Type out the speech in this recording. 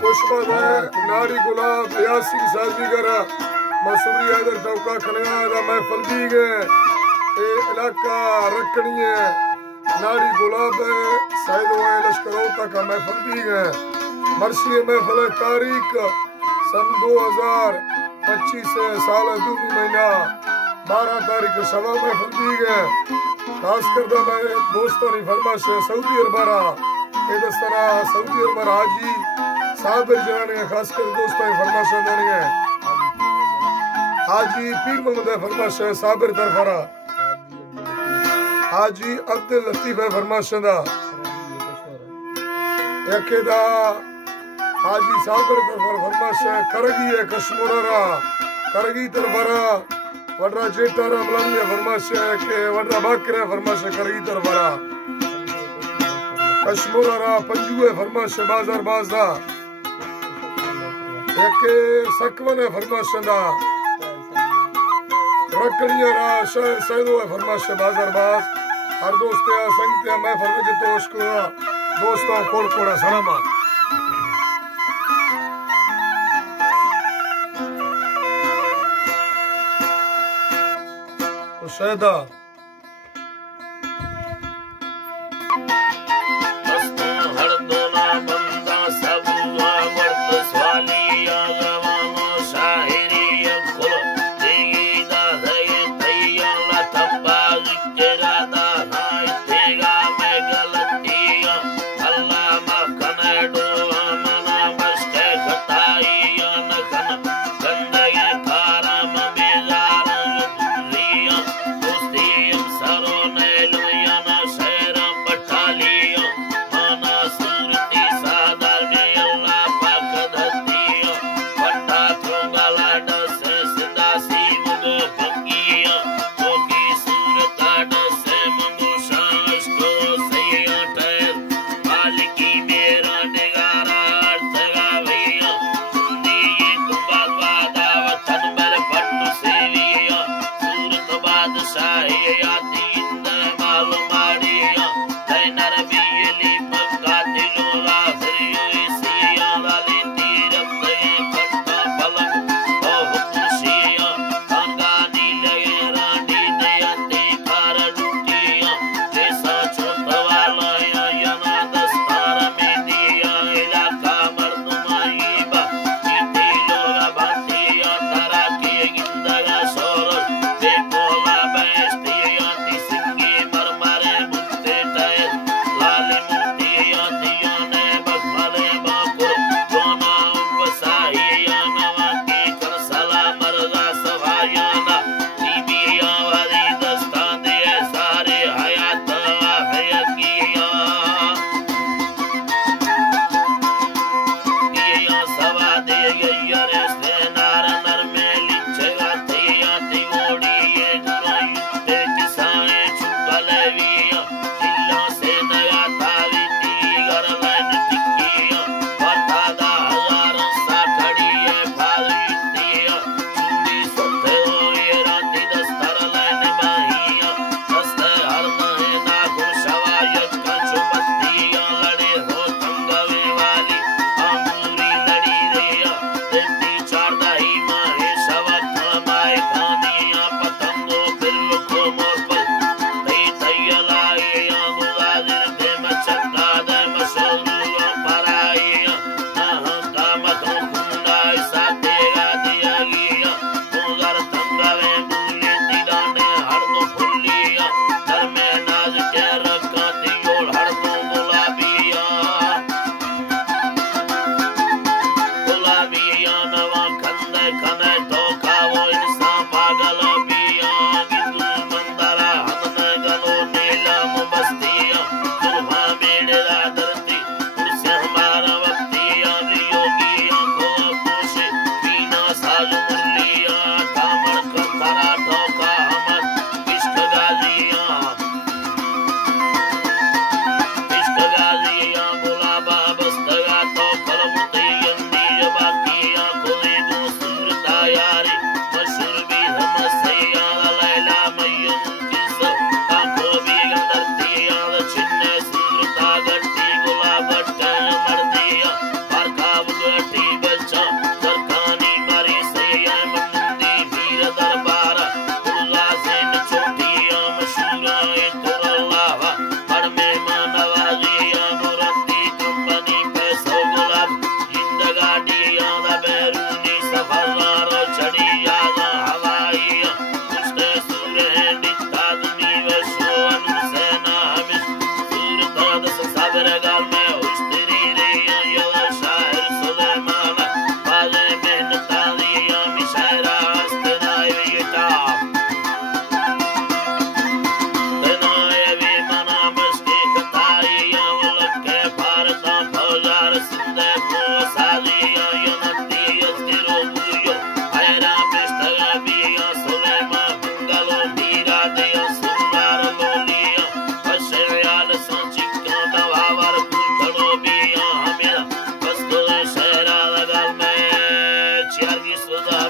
पुष्पा नारी गुलाब यासिन साजीगरा मसूरी हैदर टौका खनगा दा महफल दी गए ए इलाका रखनी है नारी गुलाब सैदो लश्करों का महफल दी गए मर्सी महफल तारीख सन 2025 साल दूसरी महीना 12 तारीख सवा महफल दी गए खास करदा मैं दोस्तों ने फरमाश सऊदी अरबरा ए दसरा सऊदी अरब हाजी साबिर जनाने खास कर दोस्तों ने फरमाश देनी है हाजी पीर मोहम्मद फरमाश साबिर तरफरा हाजी अब्दुल लतीफ फरमाश दा यकेदा हाजी साबिर तरफरा फरमाश करगी है कश्मीरा करगी तरफरा वड्रा जेटारा मलानी फरमाश के वड्रा बाकरे फरमाश करगी तरफरा कश्मीरा पंजू फरमाश बाजार बाजा यके सकवन फरमाश दा रकड़िया रा शहर सैदो फरमाश बाजार बाज हर दोस्त संगत मैं फरमाज तोश को दोस्तों कोल कोड़ा सलामा तो शहदा यार भी सुधा